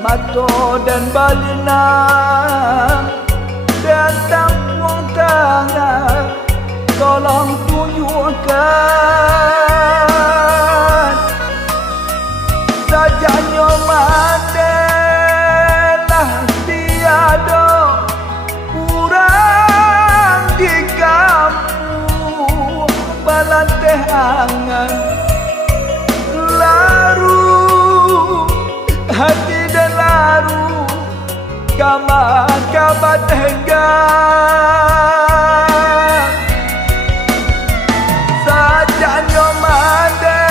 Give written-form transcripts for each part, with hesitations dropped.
Mato dan balina dan tampung tangan, tolong tunjukkan sajanya Mandela tiada kurang di kampung balanteh angan larut hati dan larut kabat henggan sajanya Mandela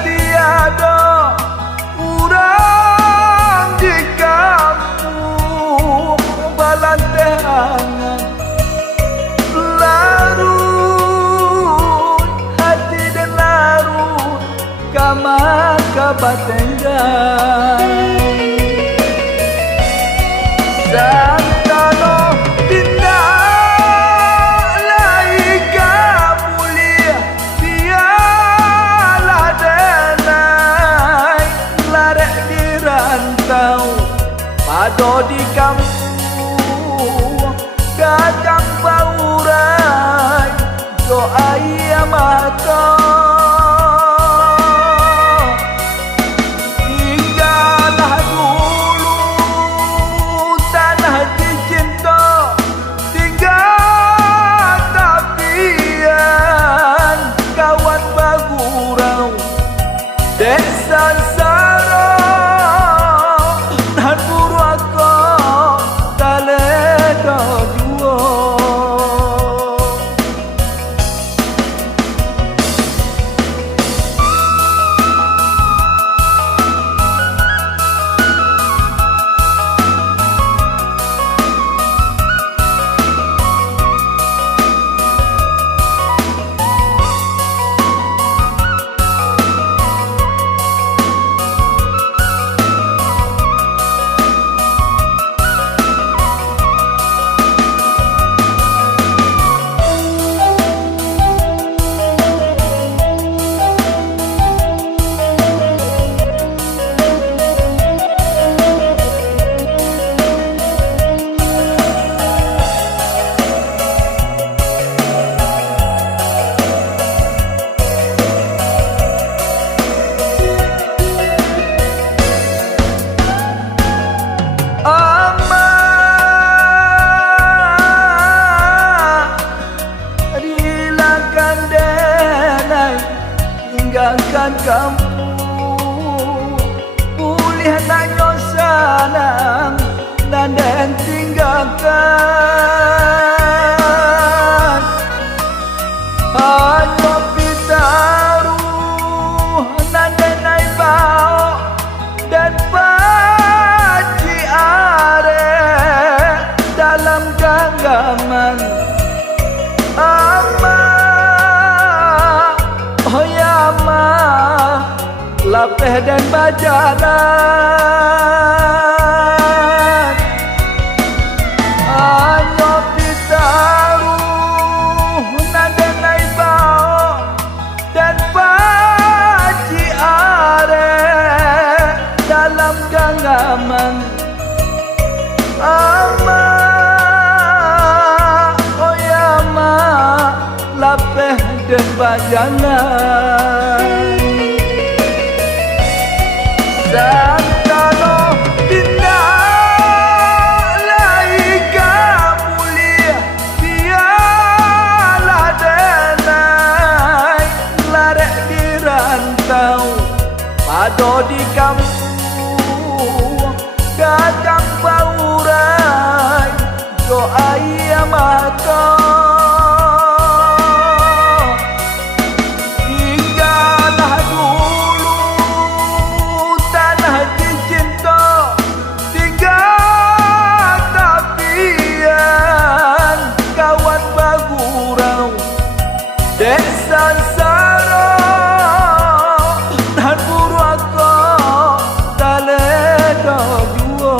tiada urang di kampung balanteh angan larut hati dan larut kabat henggan Santano tindak laika mulia biarlah denai larek di rantau pado di kampung datang baurai doa ia mata Desa sarau dan purwaka taleda dua tinggalkan kampung pulih nanyo sanang dan tinggalkan hanya pitaruh nandenai bau dan paci are dalam genggaman lapeh dan bajaran hanya pitaruh nandenai bau dan paci are dalam genggaman ama oh ya ma lapeh dan bajangan Santano tindak laika mulia biarlah denai larek di rantau pado di kampung datang baurai doa ia mata Desa sarau dan purwaka taleda dua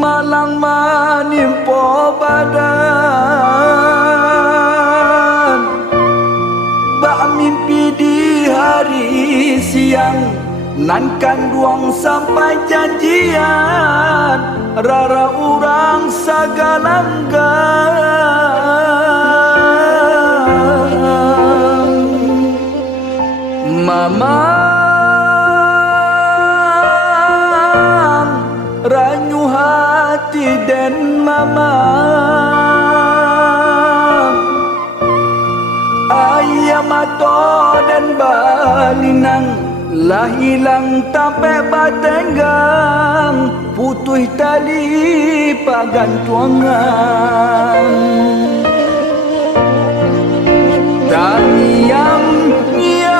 Malang manimpo badan, bak mimpi di hari siang, nan kanduang sampai janjian, rara urang sagalanggang. Mamang ranyu hati den mamang, ayam mato dan balinang lah hilang tampe batenggang, putuh tali pagantuangan. Tamiang nyam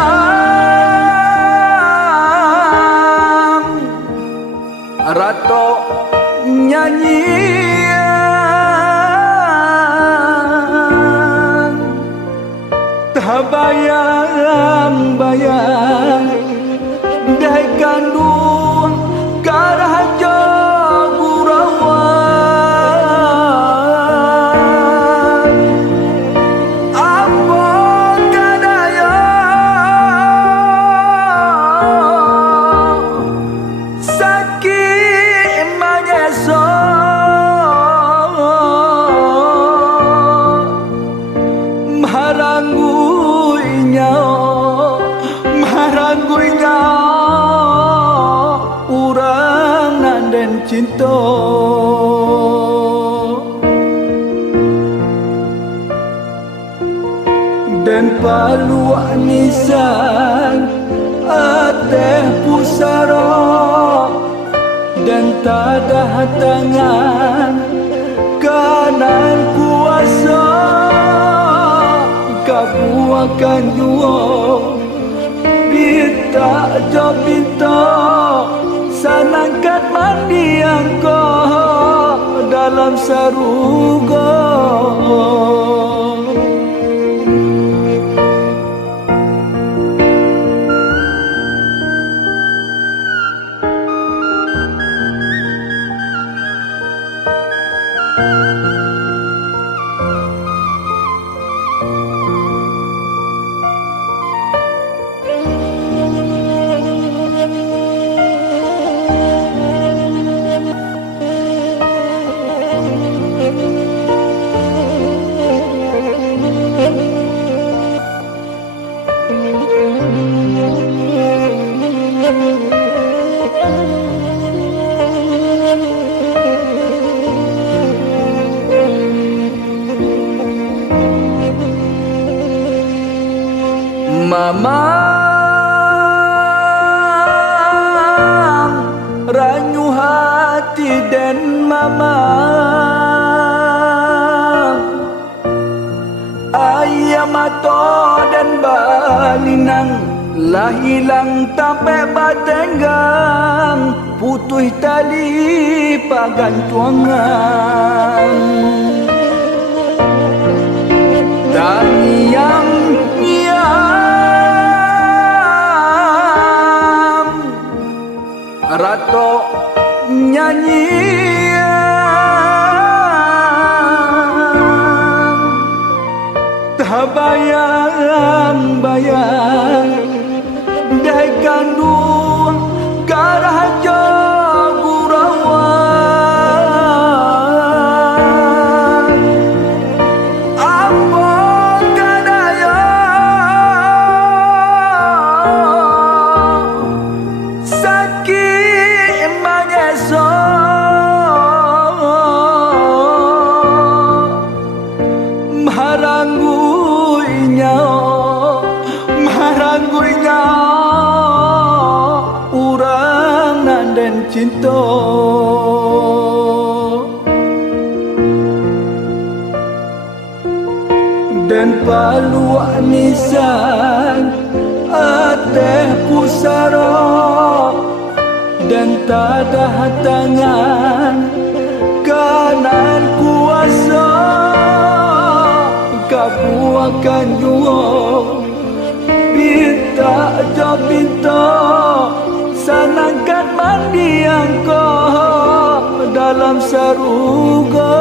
rato nyanyian, tabayang-bayang dai kandung karaja gurawan, apa kadaya sakit manyeso, marangguinya urang nanden cinta. Dan paluak nisan ateh pusara, dan tada tangan kanan kuasa, kabuakan jua bita jo pinta, sanangkan mandi angko dalam sarugo. Mamang ranyu hati den mamang, ayam mato dan balinang lah hilang tampe batenggang, putuh tali pagantuangan. Tamiang rato nyanyian, tabayang-bayang dai kandung karaja gurawan, apa kadaya sakit manyeso, marangguinya urang nanden cinta. Dan paluak nisan ateh pusara, dan tada tangan kanan kuasa, kabuakan jua bita tak ada pinta sanangkan mandi angkau dalam saruga.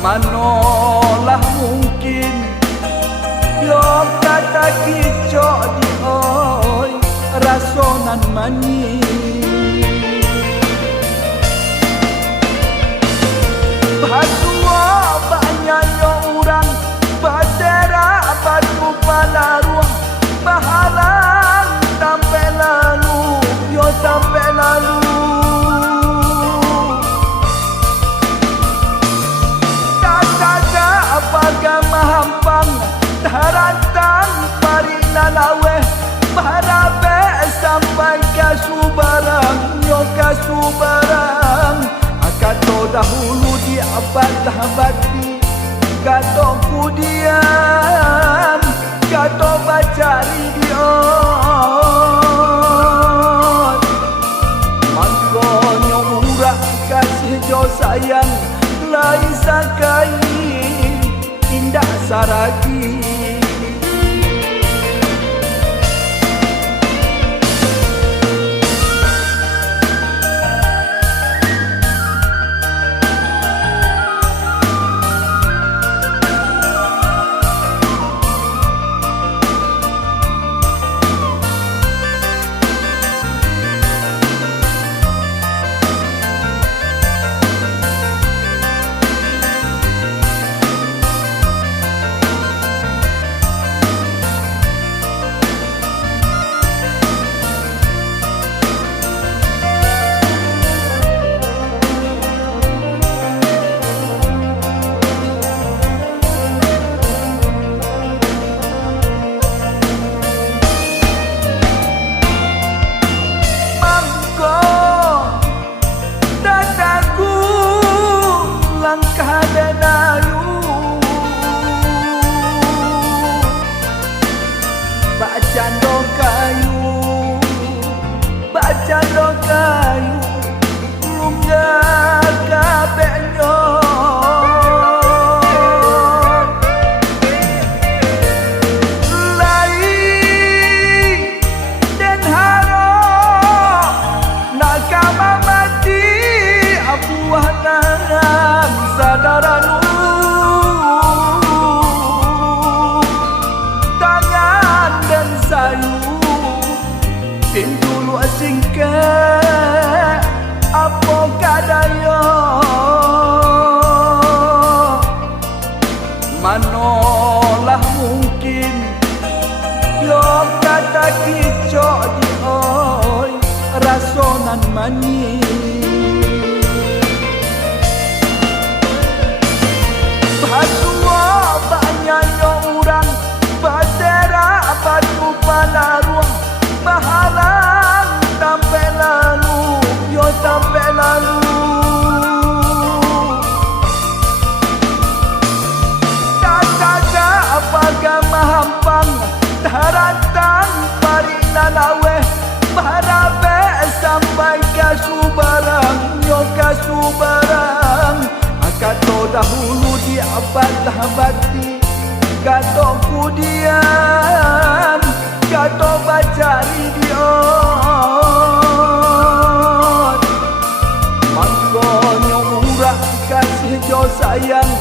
Manolah mungkin yo kata kicok di oi rasonan mani bahasua banyak yo orang badera batu palaruang bahalang sampai lalu yo sampai lalu agama hampang daratan parina lawe barabe sampai ke Subarang nyo ke Subarang akato dahulu di abad-abadi kato kudian kato bacari dion mangkonyo urang kasih jo sayang lain sakai indah saragi. manolah mungkin yo kata kicok di oi rasonan manis bahasua banyak yo orang batera batu palaruang mahalang sampai lalu yo sampai lalu mahampang daratan parina lawe barabe sampai ke Subarang yo ke Subarang akato dahulu di abad bati kato kudian kato bacari dion mangkonyo urang kasih jo sayang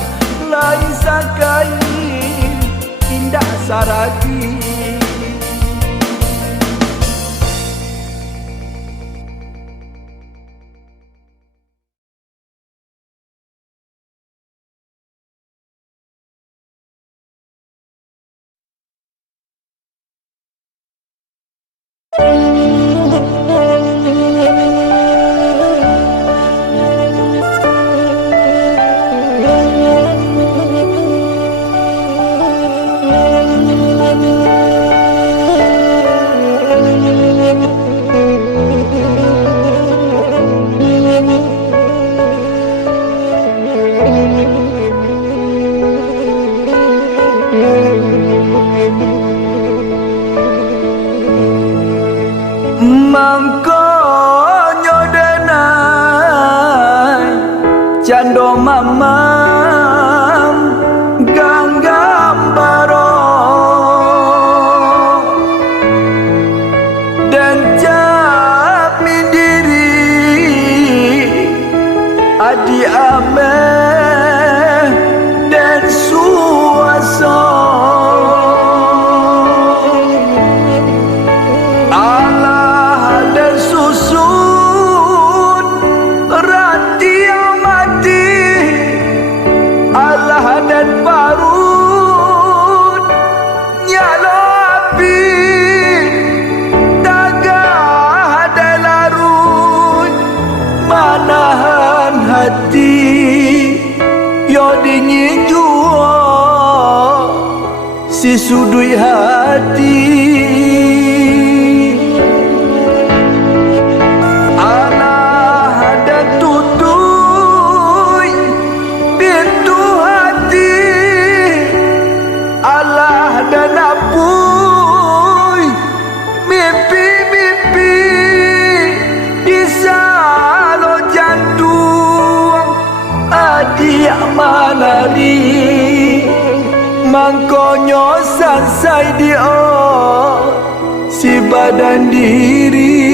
lain sakai indah saragi mangkonyo denai cando mamam ganggam baro dan cap mindiri adi ame dan suaso dan parut nyalo api tagah ada larut manahan hati yo dingin jua si sudui hati dan apui mimpi-mimpi di salo jantung adia manari mangkonyo sansai dio si badan diri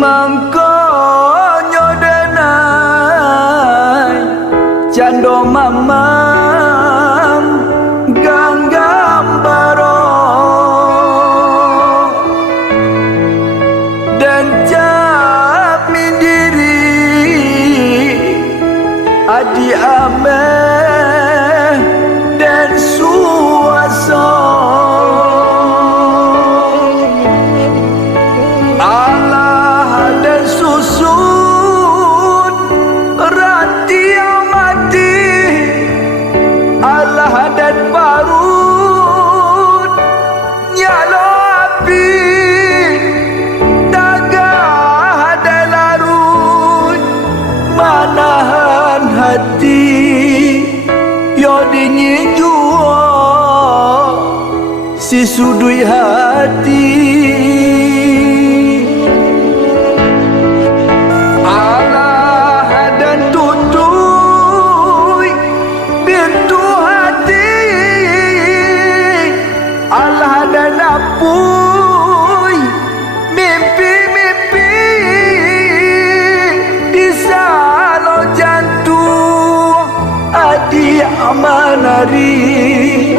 mangkonyo denai cando mamam ganggam baro dan cap mindiri adi ame dan suaso dan parut nyalo api tagah ada larut manahan hati yo dingin jua si sudui hati hari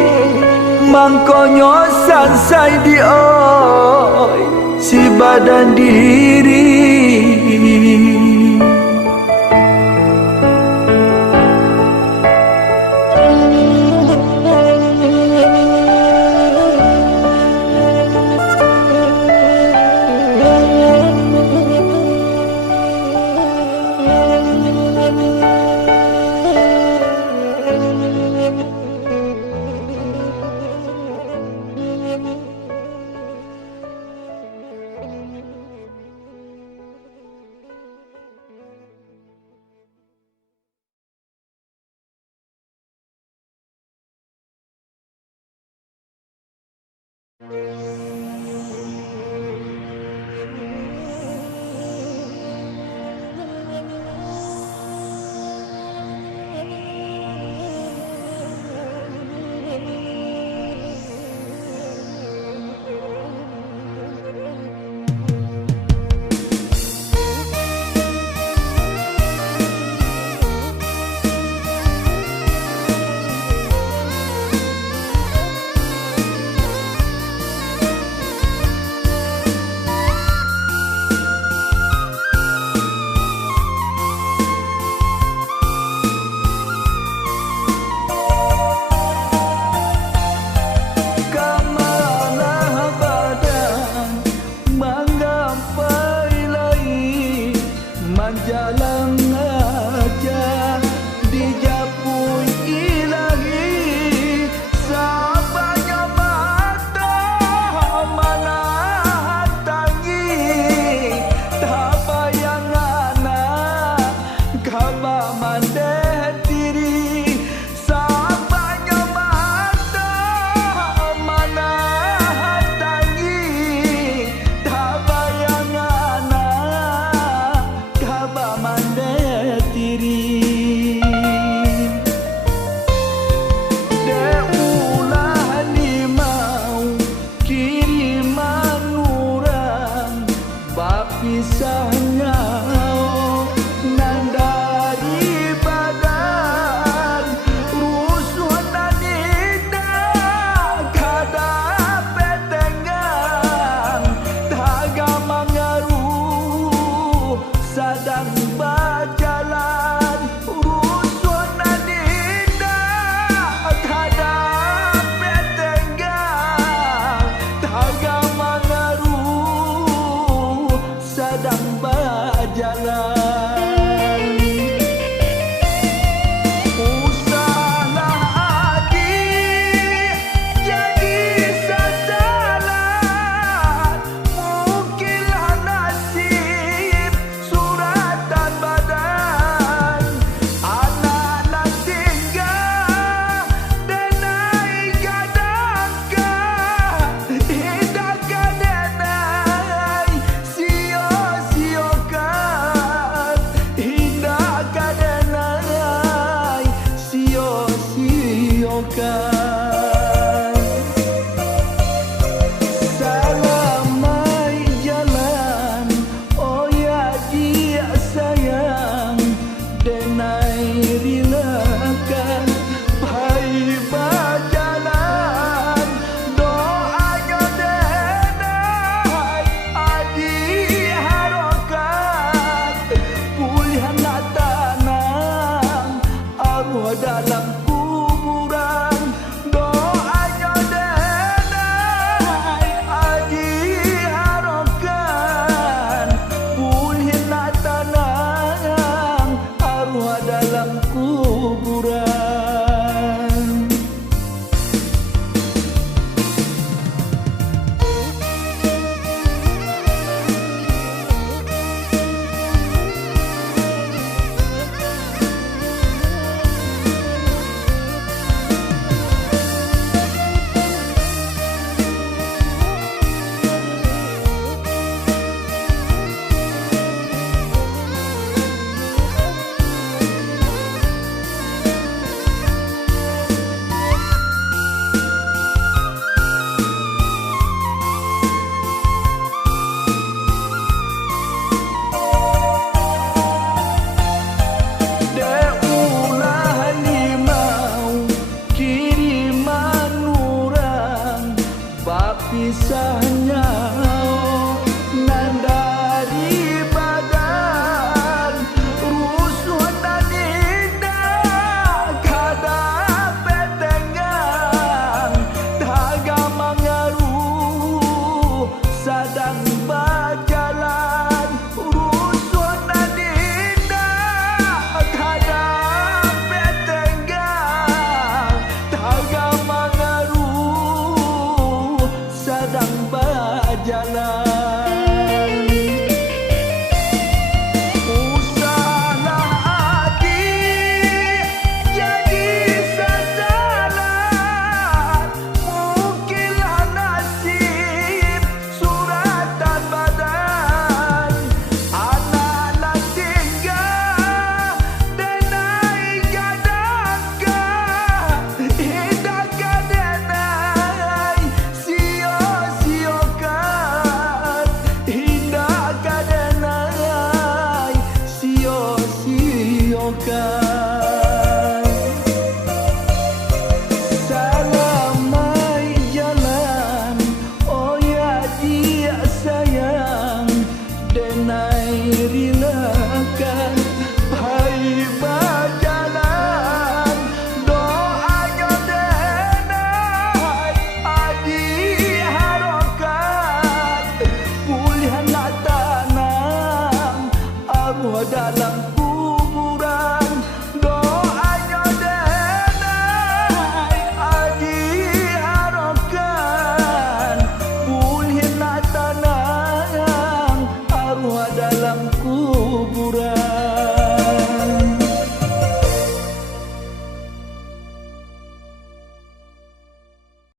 mangkonyo sansai di oi si badan diri. Jalan aja di japui ilahi sabanya mata mana tangi tak bayang anak kaba mandeh diri sabanya mata mana tangi tak bayang anak kaba mandeh diri. Deulah ni mau kiriman orang bapisahnya nan dari badan rusuh dan indah kada petengan taga mengaruh sadang berjalan rusuh dan indah kada petengan taga mengaruh sedang berjalan. Usahlah adik jadi sejalan, mungkinlah nasib suratan dalam kuburan